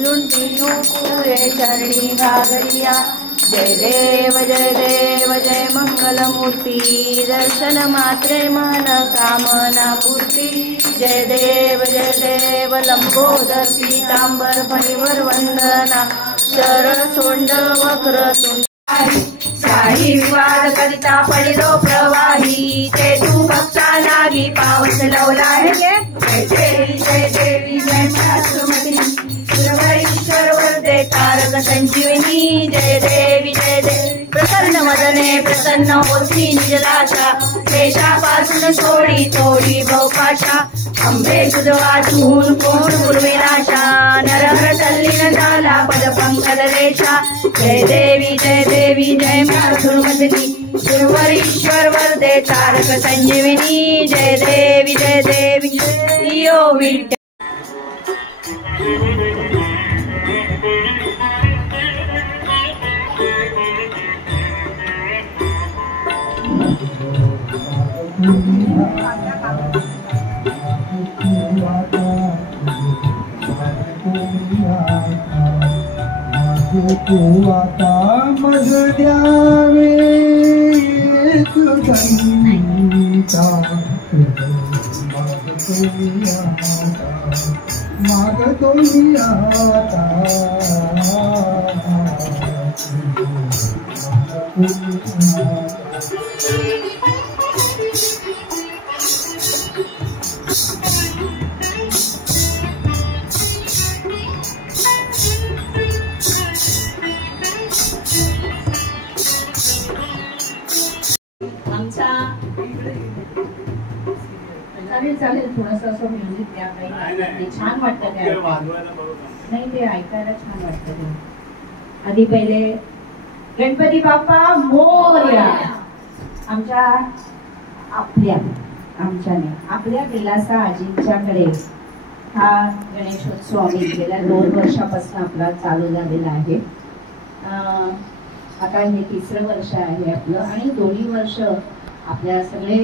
लुंटिनू पूरे चरणी घागरिया। जय देव जय मंगलमूर्ती, दर्शन मात्रे मन कामना पूर्ती। जय देव लंबोदर पीतांबर फणीवर वंदना, चरण सोंड वक्रतुंड साई विवाद करिता पडिलो प्रवाही, ते तू भक्ता लागी पावस लवला गे। जय देवी जय मातृमती, सुरवरीश्वर वरदे तारक संजीवनी। जय देवी प्रसन्न वदने प्रसन्न होती निजलाशा, देशापासून सोडी तोडी भवपाशा। अंबे तुझ वाचून कोण पूर्वे नाशा, नरहर तल्लीन झाला पद पंकज रेषा। जय देवी जय मातृमती, सुरवरीश्वर वरदे तारक संजीवनी। जय देवी यो विठ्ठल। तू आता मग द्यावे मागतो मी आता चालेल थोडंसं असं म्युझिक द्या काही, छान वाटतं ते नाही, ते ऐकायला छान वाटतं ते। आधी पहिले गणपती बाप्पा मोरया। आपल्या विलासा आजींच्याकडे हा गणेशोत्सव आम्ही गेल्या 2 वर्षापासून आपला चालू झालेला आहे। आता हे 3रं वर्ष आहे आपलं, आणि दोन्ही वर्ष आपल्या सगळे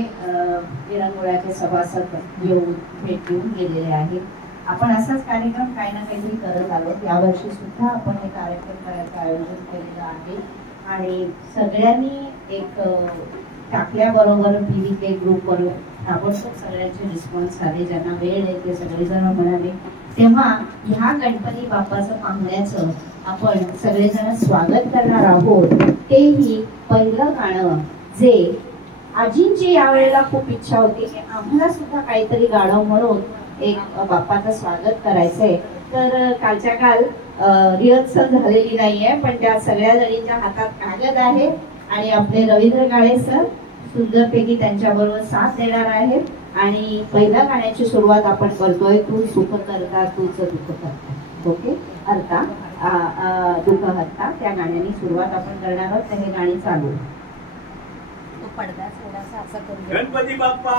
विरंगुळ्याचे सभासद येऊन भेट देऊन गेलेले आहेत। आपण असाच कार्यक्रम काही ना काहीतरी करत आलो। यावर्षी सुद्धा आपण हे कार्यक्रम करायचं आयोजन केलेलं आहे, आणि सगळ्यांनी एक टाकल्याबरोबर PVK ग्रुपवर ताबडतोब सगळ्यांचे रिस्पॉन्स आले। ज्यांना वेळ आहे ते सगळेजण म्हणाले, तेव्हा ह्या गणपती बाप्पाचं पाहुण्याचं आपण सगळेजण स्वागत करणार आहोत। तेही पहिलं गाणं जे आजींची यावेळेला खूप इच्छा होती की आम्हाला सुद्धा काहीतरी गाणं म्हणून एक बाप्पाचं स्वागत करायचंय। तर कालच्या काल रिहर्सल झालेली नाहीये, पण त्या सगळ्या जणींच्या हातात कागद आहे, आणि आपले रवींद्र काळे सर सुंदरपैकी त्यांच्याबरोबर साथ देणार आहेत। आणि पहिल्या गाण्याची सुरुवात आपण करतोय, तू सुख करता तूच दुःख करता। ओके, अर्था दुःख हरता, त्या गाण्याने सुरुवात आपण करणार आहोत। तर हे गाणी चालू पडदा थोडासा असा करू। गणपती बाप्पा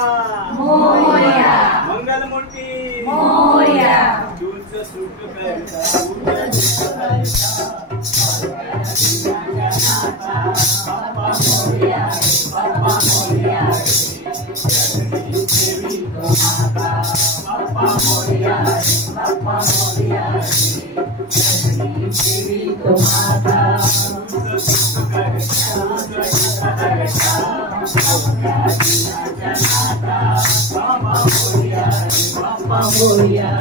मोरया, मंगलमूर्ती मोरया। तुझं सुख करता बाप्पा मोरया, बाप्पा मोरया। बाप्पा मोरया, बाप्पा मोरया। बाप्पा मोरया,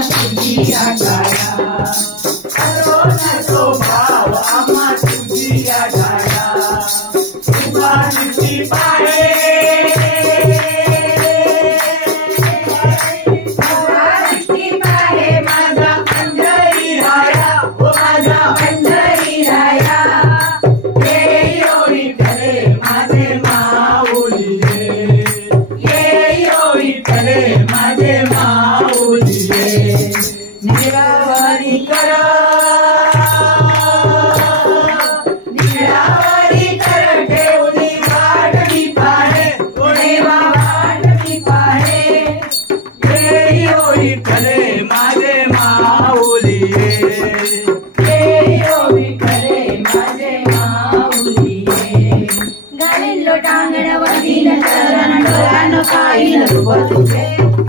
तुझी आठाया करोनाचो भाव आम्हा तुझी आठाया तुझा दिसती पाहे माझा पंढरी राया ओ माझा पंढरी राया ये यो विठ्ठले माझे माऊली ये यो विठ्ठले माझे माऊली निरावरी कर ठेवली वाटली पाहे देवा वाटली पाहे ये यो विठ्ठले माझे माऊली ये यो विठ्ठले माझे माऊली गालिल्लो टांगण वदीन चरण डोळ्यानं पाहिलं रूप तुझे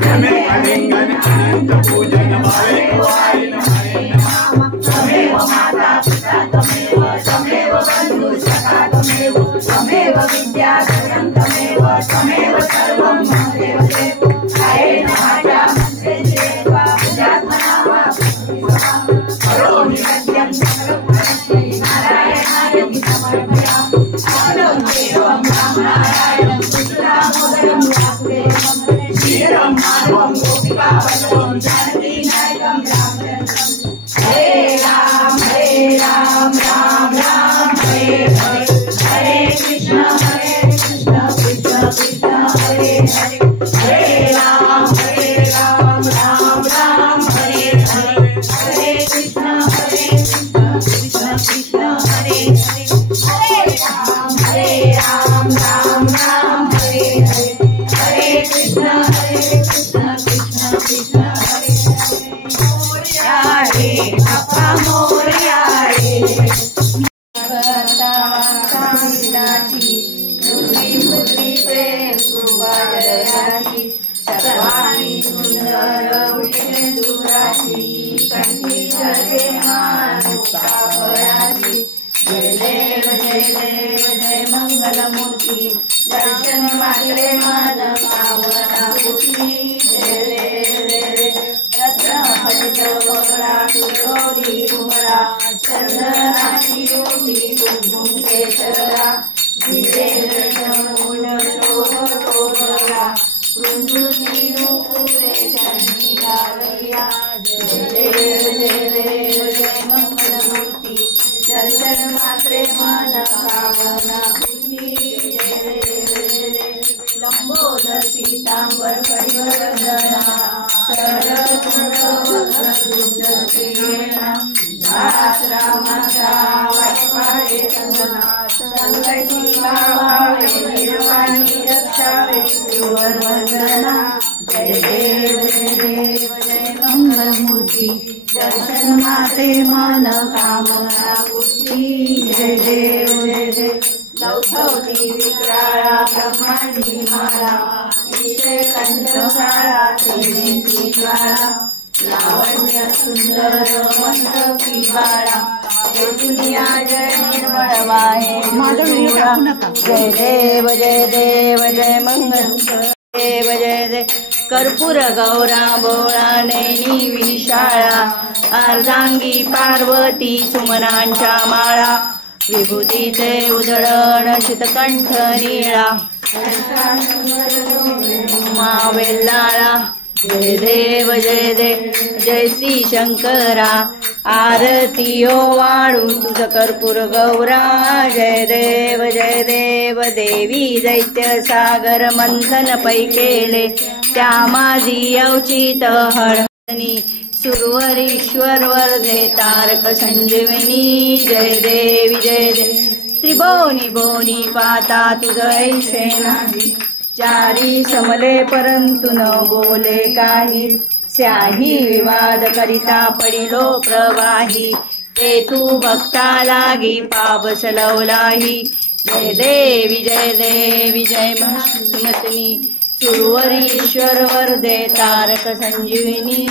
रमे अलिंगन अनंत पूजन भावे वाईन हरे नाम त्वमेव माता पिता त्वमेव त्वमेव बन्धु सखा त्वमेव त्वमेव विद्याधरं त्वमेव त्वमेव सर्वं मम देवदेव कायेन वाचा मनसेन्द्रियैर्वा बुद्ध्यात्मना वा करोमि सत्यं सर्वं नारायणाय समर्पयामि अहं देवं रामनारायणं कृष्णदामोदरं वासुदेवं श्रीरं माधवं गोपिकावल्लभं जानकीनायकं रामचन्द्रं हरे राम राम राम हरे हरे हरे कृष्ण कृष्ण कृष्ण हरे हरे हरे राम राम राम हरे हरे हरे कृष्ण कृष्ण कृष्ण हरे हरे हरे राम राम हरे हरे हरे कृष्ण कृष्ण कृष्ण हरे मोरया रे बाप्पा मोरया रे प्रेम कृपा जयाची सर्वांनी सुंदर उठे कंठी धरते मान फळाची जय देव जय मंगलमूर्ती दर्शन मात्रे मान पावना पुटी जय देव रत्न हरित बगळा तुरोरी घुमरा चंदनाची रोटी कुंकुम केसरा धीरे गुण शोभतो बगळा वृंदुनी नुपुरे चंदी गावया जय देव जय मंगलमूर्ती दर्शन मात्रे मन कामना पुटी जय देव लंबोदर पीतांबर परिवर्धना रामाचा वाटपाळे संकटी वावावे निर्वाणी रक्षावे त्रिवर्धना जय देव जय मंगलमूर्ती दर्शन माते मन कामना पुटी जय देव लौथवती विक्राळा ब्रह्मांडी माळा विषय कंठकाळा त्रिनेत्री ज्वाळा लावण्य सुंदर मंदकी बाळा दुनिया जय निर्मळवाहे जय देव जय मंगल देव जय देव कर्पूर गौरा बोळा नैनी विशाळा अर्धांगी पार्वती सुमनांच्या माळा विभूतीचे उधळण शीतकंठ निळा मावेल्लाळा जय देव जय श्री शंकरा आरतीयो वाळू तुझ कर्पूर गौरा जय देव देवी दैत्य सागर मंथन पै केले त्या माझी अवचित हळहळणी सुरवरीश्वर वर्धे तारक संजीवनी जय देव त्रिभुवनी बोनी पाता तुझ ऐसे नाही चारी समले परंतु न बोले काही स्याही विवाद करिता पडिलो प्रवाही ते तू भक्ता लागी पावस लवलाही जय देवी जय महत्मतनी सुरवरीश्वर वर्धे तारक संजीवनी